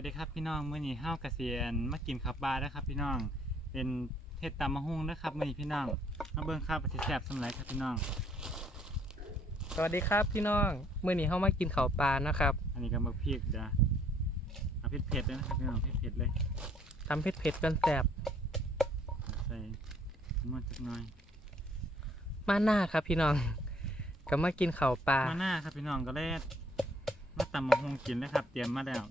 วัสดีครับพี่น้องมื้อนี้เฮาเกษียณมากินข้าวปลาแล้วครับ พี่น้องเป็นเฮ็ดตำมะฮุ่งนะครับมื้อนี้พี่น้องมาเบิ่งครับว่าสิแซ่บสำไรครับพี่น้อง สวัสดีครับพี่น้องมื้อนี้เฮามากินข้าวปลานะครับ อันนี้ก็มักพริกจ้ะเอาเผ็ดๆเลยนะครับพี่น้องเผ็ดๆเลยทำเผ็ดๆกันแสบใส่น้ำมันจักหน่อย มาหน้าครับพี่น้องก็มากินข้าวปลามาหน้าครับพี่น้องก็เลยมาตำมะฮุ่งกินเลยครับ เตรียมมาแล้ว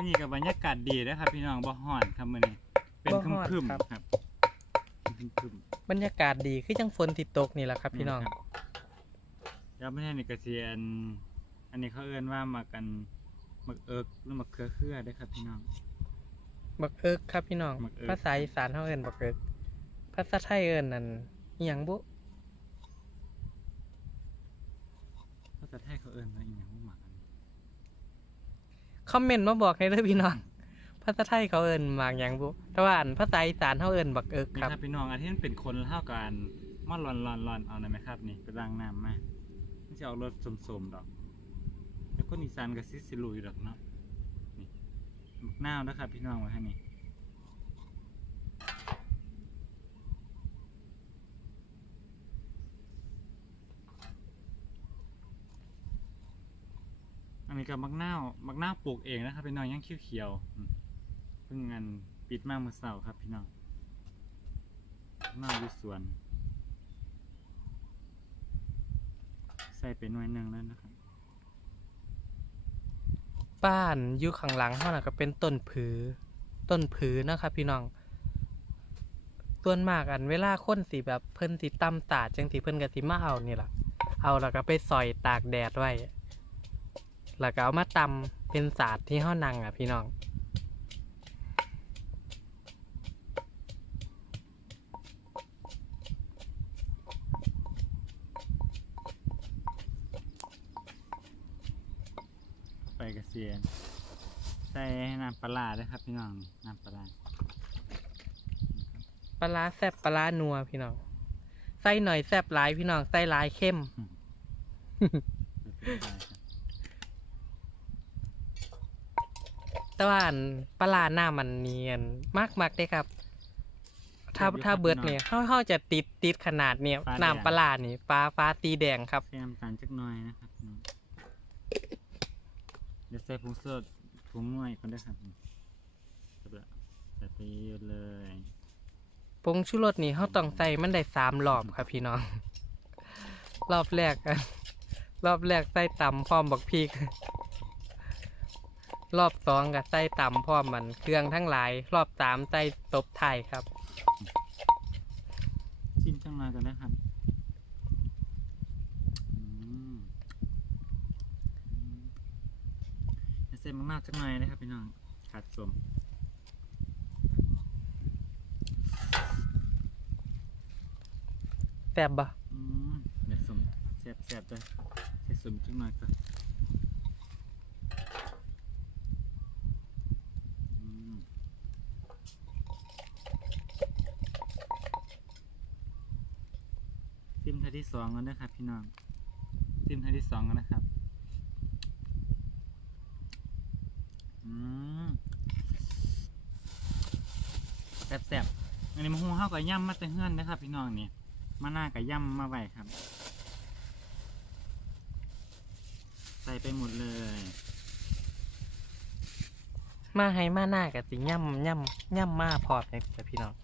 นี่กับบรรยากาศดีนะครับ พี่น้องบ่ฮ้อนครับมื้อนี้เป็นครึมๆครับเป็นครึมๆบรรยากาศดีคือจังฝนติดตกนี่แหละครับพี่น้อง ครับยาไม่ใช่นี่กระเซียนอันนี้เขาเอื้อนว่ามากันมักเอิกหรือมักเครือเครือได้อครับพี่น้อง บักเอิกครับพี่น้อง บักเอิก ภาษาอีสานเฮาเอิ้นบักเอิกภาษาไทยเอิ้นนั่นอิหยังบุภาษาไทยเขาเอื้อนว่าอีหยังบ่หมักอันนี้ คอมเมนต์มาบอกให้เด้อพี่น้องภาษาไทยเขาเอิ้นหมากหยังบุแต่ว่าอันภาษาอีสานเขาเอิ้นบักเอิกนี่ครับ ครับพี่น้องอันที่มันเป็นคนเท่ากันมาร้อนร้อนร้อนเอาได้ไหมครับนี่ไปล้างน้ำมาไม่ใช่ออกรถสมๆดอกแล้วคนอีสานก็ซิสิลูอยู่ดอกเนาะนี่มักนาวนะครับพี่น้องไว้ให้นี่ อันนี้ก็มักนาวมักนาวปลูกเองนะครับพี่น้องยังเขียวๆเพิ่งงานปิดมากเมื่อเสาร์ครับพี่น้องมักนาวอยู่สวน ใส่ไปหน่วยหนึ่งแล้วนะครับบ้านอยู่ข้างหลังเฮาน่ะก็เป็นต้นผือ ต้นผือนะครับพี่น้องส่วนมากอันเวลาคนสิแบบเพิ่นสิตำตาดจังสิเพิ่นก็สิมาเอานี่แหละเอาแล้วก็ไปซอยตากแดดไว้ แล้วก็เอามาตำเป็นสาดที่เฮานั่งอะพี่น้องไปกระเซียนใส่น้ำปลาร้าด้วยครับพี่น้องนี่น้ำปลาร้าปลาร้าแซ่บปลาร้านัวพี่น้อง ใส่หน่อยแซ่บหลายพี่น้อง ใส่หลายเข้ม แต่ว่าอันปลาร้าหน้ามันเนียนมากมากๆเด้ครับ ถ้าถ้าเบิดเนี่ยเขาเขาจะติดติดขนาดเนี่ยน้ำปลาร้านี่ฟ้าฟ้าตีแดงครับ ใส่น้ำตาลจักหน่อยนะครับพี่น้องเดี๋ยวใส่ผงสดผงนวยก่อนด้วยครับนี่เรียบร้อยใส่ไปเยอะเลยปงชูรสนี่เขาต้องใส่มันได้สามรอบครับพี่น้อง รอบแรกอะรอบแรกใส่ตำพร้อมบักพริก รอบสองก็ใส่ตำพร้อมมันเครื่องทั้งหลาย รอบสามใส่ตบไทายครับ ชิมจังหน่อยก่อนนะครับอืมอืมเดี๋ยวใส่มะนาวจักหน่อยนะครับพี่น้องขาดสมแซ่บบ่อืมเดี๋ยวสมแซ่บแซ่บๆเลยใส่สมจักหน่อยก่อนอืมซิมท่าที่ส องกันนะครับพี่น้องซิมท่าที่สองกันนะครับอืมแซ่บๆอันนี้มันหูเข้ากับย่ำมาแต่เฮือนนะครับ พี่น้องนี่มาหน้ากับย่ำมาไว้ครับ ใส่ไปหมดเลย มาให้มาหน้ากับสิย่ำย่ำย่ำมาพอดเลยจ้ะพี่น้อง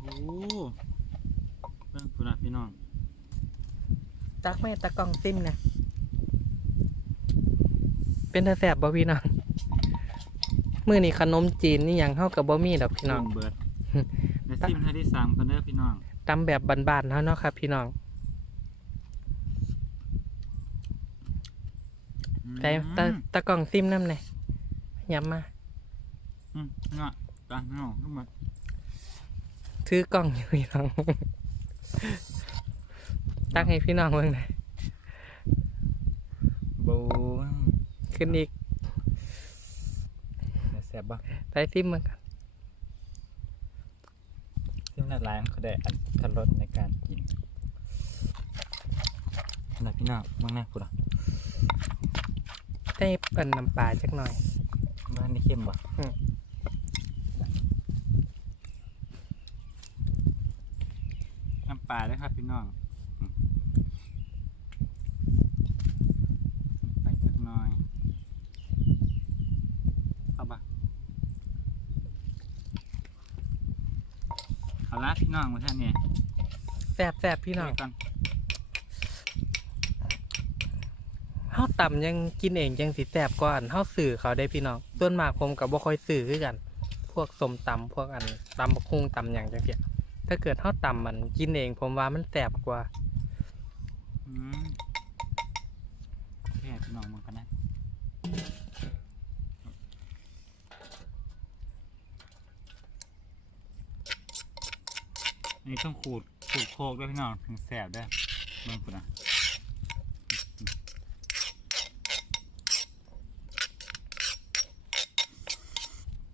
โอ้เรื่องคุณพี่น้อง ตัก แม่ตะกล้องซิมนะเป็นตาแซ่บบ่พี่น้องมื้อนี้ขนมจีนนี่หยังเฮากับบ่มีดอกพี่น้องเบิร์ดเดี๋ยวซิมท่าที่สามกันเด้อพี่น้องตำแบบบ้านๆเฮาเนาะครับพี่น้องอืมแต่ตะตะกล้องซิมนำแหน่ย้ำมาอืมเนาะตามพี่น้องขึ้นมาถือกล้องอยู่พี่น้อง ตักให้พี่น้องเบิ่งหน่อย ขึ้นอีกแซ่บบ่ได้ซิมมันกันซึ่งนัดร้านเขาได้อัดคันรถในการกินนะพี่น้องมึงหน้ากูหรอได้เปิ้นน้ำปลาจักหน่อยบ้านนี่เข้มบ่อืมน้ำปลาด้วยครับพี่น้องอืมไปสักหน่อยเอาปะ เอาละพี่น้องมาท่านเนี่ยแซ่บแซ่บพี่น้องไปก่อนเฮาต่ำยังกินเองยังสิแซ่บกว่าอันเฮาซื้อเขาได้พี่น้องส่วนมากผมก็บ่ค่อยซื้อคือกัน พวกสมตำพวกอันตำบักหุ่งตำหยังจังซี่ถ้าเกิดเฮาตำมันกินเอง ผมว่ามันแซ่บกว่า อืมแค่พี่น้องมึงกันนะอันนี้ ต้องขูดขูดโคกด้วยพี่น้องถึงแสบได้เบิ่งกูนะ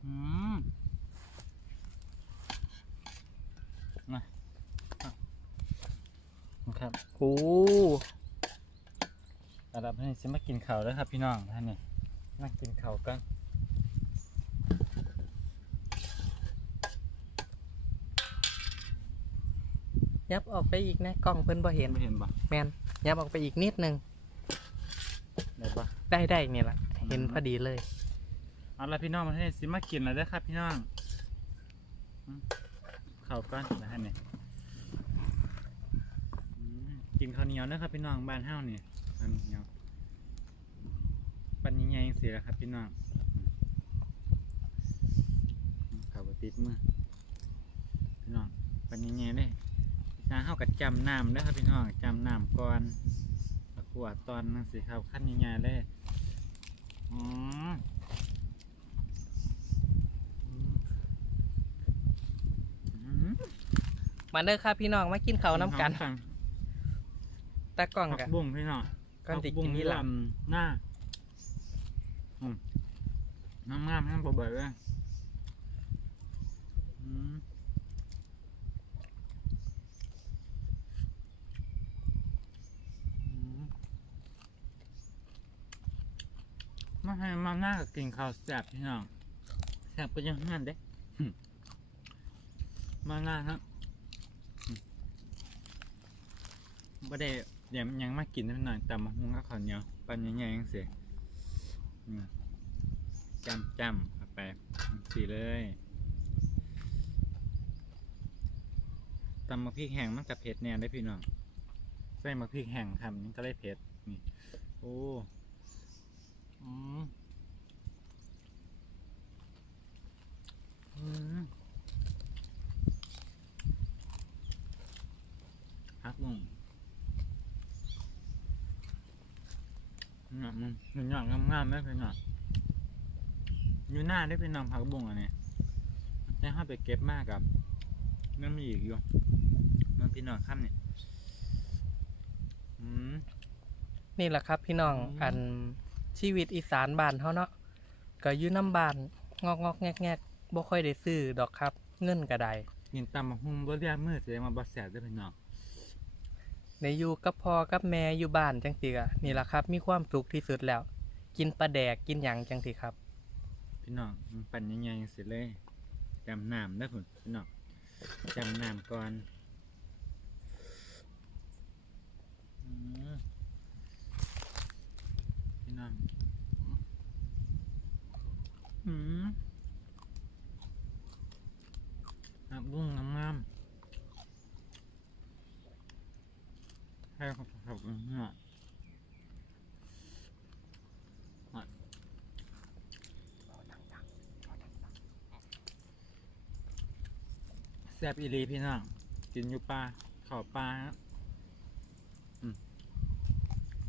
อืมมาเอาครับโอ้ระดับนี้จะมากินข้าวแล้วครับพี่น้องท่านนี่มากินข้าวกัน ยับออกไปอีกนะกล้องเพิ่นบ่เห็น ไม่เห็นปะแม่นยับออกไปอีกนิดนึง ได้ปะได้ได้นี่ล่ะเห็นพอดีเลย เอาละพี่น้องมาให้สิมากินแล้วเด้อครับพี่น้องอืมข้าวก้อนนะฮะเนี่ยอืมกินข้าวเหนียวนะครับพี่น้องบ้านเฮาเนี่ยข้าวเหนียวปันยังไงเสียแล้วครับพี่น้องอืมข้าวบติดมือพี่น้องปันยังไงเลย พี่ชาเฮากับจำน้ำเด้อครับพี่น้องจำน้ำก่อนตะกวดตอนนั่นสิครับขั้นยังไงเลยอ๋ออืมมาเด้อครับพี่น้องมากินข้าวน้ำกันสั่งตากล้องผักัน กบุ้งพี่น้องก่อนสิผับุ้กิงนนี่นี่ล่ะลำหน้าอืมน้ำงามน้ำเบาๆเลยอืมอืม มาให้มาหน้ากับกินข้าวแซ่บพี่น้องแซ่บไปยังงั้นเด้หึมาหน้าครับบ่ได้เดี๋ยวยังมากินนิดหน่อยแต่มาหุงก็ข้าวเหนียวปันยังไงยังเสียอืมจำจำเอาไปสีเลยตำมะพริกแห้งมันกับเผ็ดแน่ได้อพี่น้องใส่มะพริกแห้งทำมันก็ได้เผ็ดนี่โอ้ อืมอืมพักบุ้งงามมันมันหยอดงามๆได้เป็นหยอดอยู่หน้าได้เป็นนำผักบุ้งอันนี้แต่ถ้าไปเก็บมากกับนั่นมีอีกอยู่มันพี่น้องข้ามเนี่ยอืม นี่แหละครับพี่น้องอืมอัน ชีวิตอีสานบ้านเฮาเนาะก็อยู่น้ำบ้านงอกงอกๆแงกแงกๆบ่ค่อยได้ซื้อดอกครับ เงินก็ได้กินตำมะฮุ่มบ่เรียกมือแสดงมาบ่แสบได้อพี่น้องในอยู่กับพ่อกับแม่อยู่บ้านจังซี่ก็นี่แหละครับ มีความสุขที่สุดแล้ว กินปลาแดกกินหยังจังซี่ครับ พี่น้องมันปั่นยังไงเสร็จเลยจำน้ำได้อผมพี่น้องจำน้ำก่อนอืมพี่น้อง อืมผักบุ้งงามๆให้ขับขับเนี่ยแซ่บอีหลีพี่น้องกินอยู่ปลาข้าวปลาฮะ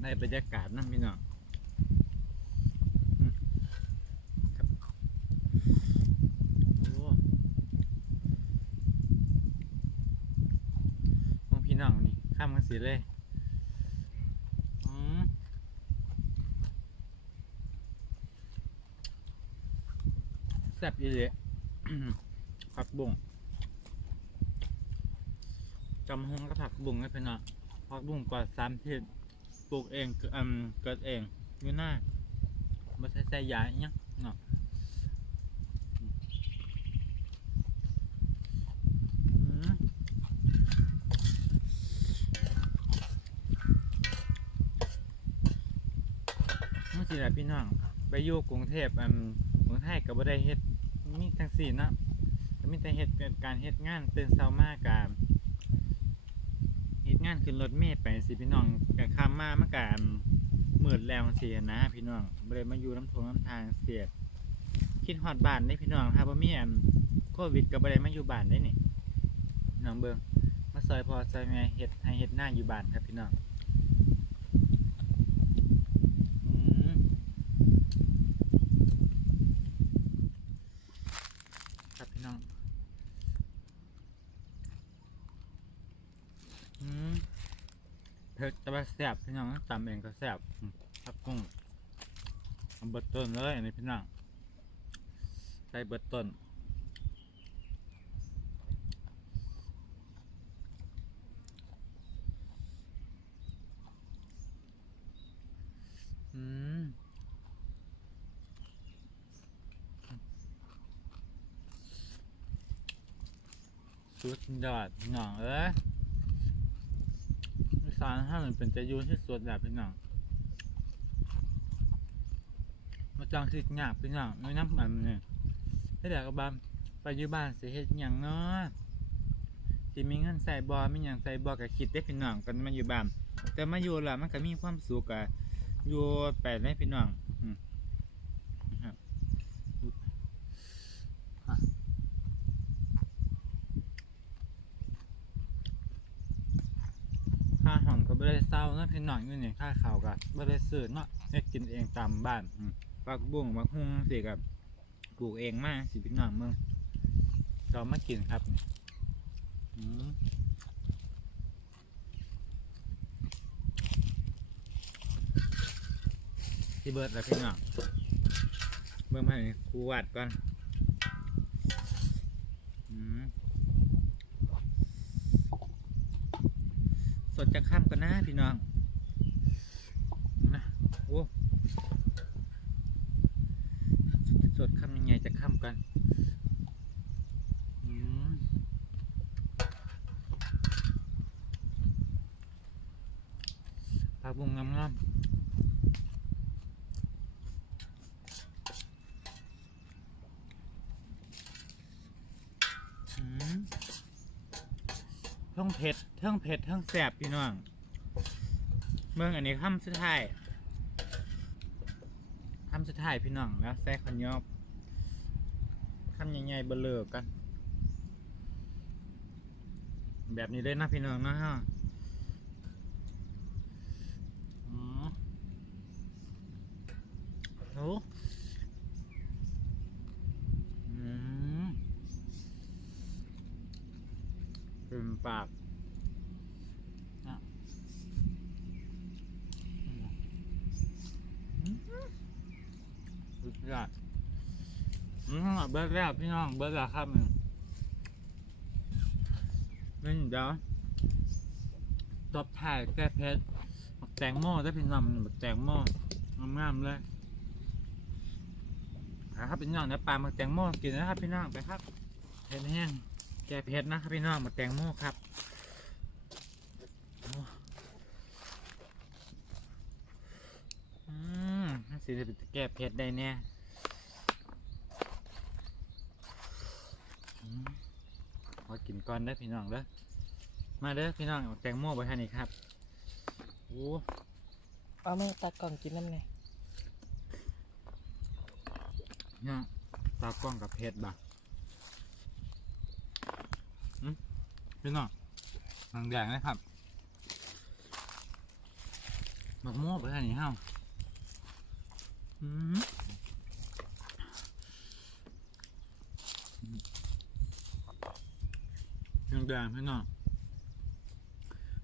ได้บรรยากาศนั่นพี่น้อง สิเลยแซ่บอีเลยผักบุ้งจำฮงก็ผักบุ้งให้เป็นอะผักบุ้งกว่าสามทิศปลูกเองเกิดเองอยู่หน้าไม่ใช่ใส่ยาเนี้ยเนาะ น้องไปอยู่กรุงเทพอันเมืองไทยก็บ่ได้เฮ็ดมีทั้งสี่เนาะก็มีแต่เฮ็ดเป็นการเฮ็ดงานตื่นเช้ามากกะเฮ็ดงานขึ้นรถเมล์ไปสิพี่น้องก็ข้ามมามันก็มืดแล้วสินะพี่น้องบ่ได้มาอยู่น้ำทงน้ำทางเสียคิดฮอดบ้านได้พี่น้องถ้าบ่มีอันโควิดก็บ่ได้มาอยู่บ้านได้นี่พี่น้องเบิ่งมาซอยพอซอยแม่เฮ็ดให้เฮ็ดหน้าอยู่บ้านครับพี่น้องอืม ครับพี่น้อง อืมเผ็ดแต่ว่าแซ่ บพี่น้องตำเองก็แซ่บครับกุ้งเบิดต้นเลยอันนี้พี่น้องใส่เบิดต้นอืมสุดยอดพี่น้องเอ้ย สารห้ามันเป็นจะยูที่สวดแบบพี่น้องมาจังสิยากพี่น้องไม่น้ำมันเนี่ยให้เด็กกับบามไปอยู่บ้านเสียเหตุอย่างเนาะสิมีเงินใส่บอมีอย่างใส่บอกัคิดได้พี่น้องกันมาอยู่บ้านแต่มาอยู่ละมันก็มีความสุขอะอยู่แปได้พี่น้องอืมนะครับ ค่าห้องก็ไม่ได้เศร้านะพี่น้องอยู่นี่ค่าข้าวก็ไม่ได้ซื้อเนาะให้กินเองตามบ้านปักบุ้งปักฮุ้งสิกับปลูกเองมากสิพี่น้องเมืองเรามากินครับอืมที่เบิร์ดแล้วพี่น้องเบิ่งมาให้ครูวัดก่อนอืม สดจะข้ามกันนะ พี่น้องนะโอ้สดข้ามยังไงจะข้ามกันอืมผักบุ้งงามๆอืมเท่งเผ็ดเท่งเผ็ดเท่งแสบพี่น้อง เมืองอันนี้คำสุดท้ายคำสุดท้ายพี่น้องแล้วแซ่ขอนยอบคำใหญ่ๆเบลอกัน แบบนี้เลยนะพี่น้องนะฮะอ๋อโอ้อืมเต็มปากอะอืมสุดยอดอืม เบิร์ดแล้วพี่น้องเบิร์ดแล้วครับหนึ่งนี่เดี๋ยวตบถ่ายแก้เพชรบักแตงโมได้พี่น้องบักแตงโมงามๆเลยอะครับพี่น้องเดี๋ยวปลาบักแตงโมกินนะครับพี่น้องไปครับเผ็ดแห้งแกเพชรนะครับพี่น้องมาแตงโมครับอืมน่าสิจะเป็นแก้เพชรได้เนี่ยอืม ขอกินก่อนได้อพี่น้องเด้อมาเด้อพี่น้องเอาแตงโมไปทานอีกครับโอ้เอามาตัดกล่องกินน้ำไงเนี่ยตากล้องกับเพชรบ่ะอืมพี่น้องหางแดงนะครับหมักโม่ไปทานอีกห้าวอืม เครื่ องแดงพี่น้อง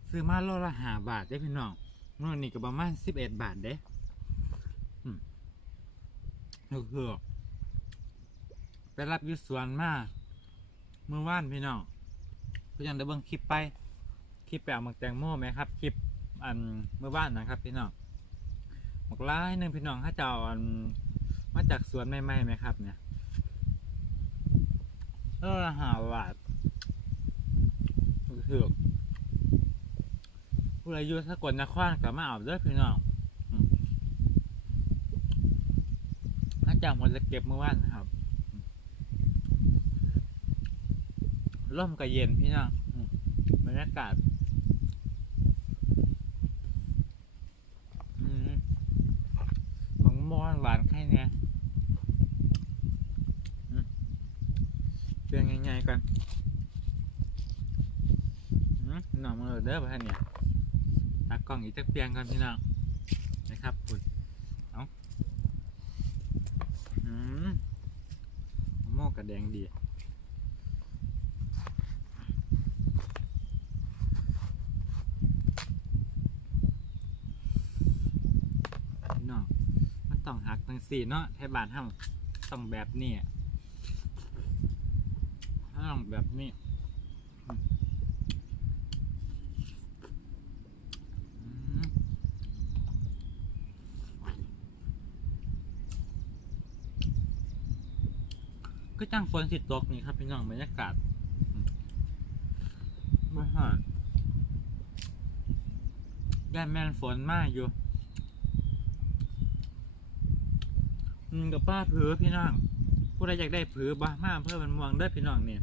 ซื้อมาโลละห้าบาทได้พี่น้องเมื่อนี้ก็ประมาณสิบเอ็ดบาทเด้อืมก็คือไปรับยุสวนมาเมื่อวานพี่น้องพี่ยังได้เบิ่งคลิปไปคลิปไปเอาหมักแตงโมไหมครับคลิปอันเมื่อวานนะครับ พี่น้องหมกร้ายหนึ่งพี่น้องถ้าจะเอาอันมาจากสวนใหม่ๆไหมครับ เนี่ยเออหาบาท ถือผู้ใดอยู่สกลนครก็มาเอาเด้อพี่น้องอืมถ้าจากหมดจะเก็บเมื่อวานนะครับร่มก็เย็นพี่น้องบรรยากาศมังม่อนหวานแค่เนี้ยอืมเปลี่ยนง่ายๆกัน น้องมาเลยเด้อพ่อเนี่ยตากล้องอีกจักเปลี่ยนกันพี่น้องนะครับคุณเอาอืมมะม่วงกระแดงดีพี่น้องมันต้องหักทั้งสี่เนาะไทยบานห้ามต้องแบบนี้อะต้องแบบนี้อืมอืม ก็จังฝนสิตกนี่ครับพี่น้องบรรยากาศมบ่ฮอดย่านแม่นฝนมากอยู่กับป้าผือพี่น้องผู้ใดอยากได้ผือบ้ามาเพื่อมันม่วงเด้พี่น้องเนี่ย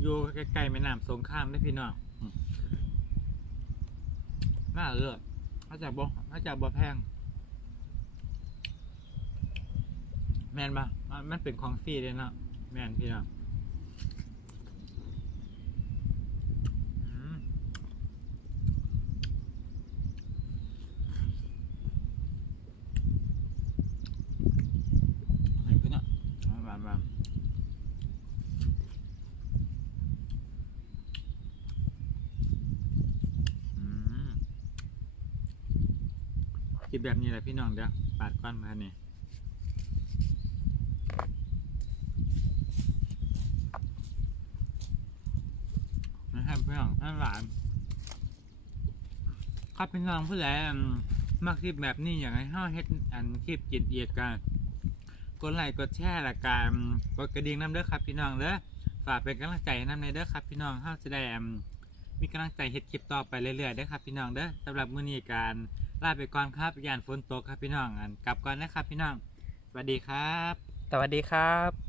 อยู่ใกล้ๆแม่น้ำสงครามเด้พี่น้องน่าเลือกมาจากบ่มาจากบ่แพง แมนปะมันมันเป็นของฟรีเลยเนาะแมนพี่น้องอืมให้พี่น้องมามามาอืมกินแบบนี้แหละพี่น้องเดี๋ยวปาดก้อนมาเนี่ย นะครับพี่น้อง ท่านหลานครับพี่น้องผู้ใดมมักคลิปแบบนี้อย่างไรห้าเฮ็ดอันคลิปกินเอียดกันกดไลค์กดแชร์ละการกดกระดิ่งน้ำเด้อครับพี่น้องเด้อฝากเป็นกำลังใจน้ำในเด้อครับพี่น้องเฮาจะได้อืมมีกำลังใจเฮ็ดคลิปต่อไปเรื่อยๆเด้อครับพี่น้องเด้อสำหรับมื้อนี้การลาไปก่อนครับย่านฝนตกครับพี่น้องอันกลับก่อนนะครับพี่น้องสวัสดีครับ สวัสดีครับ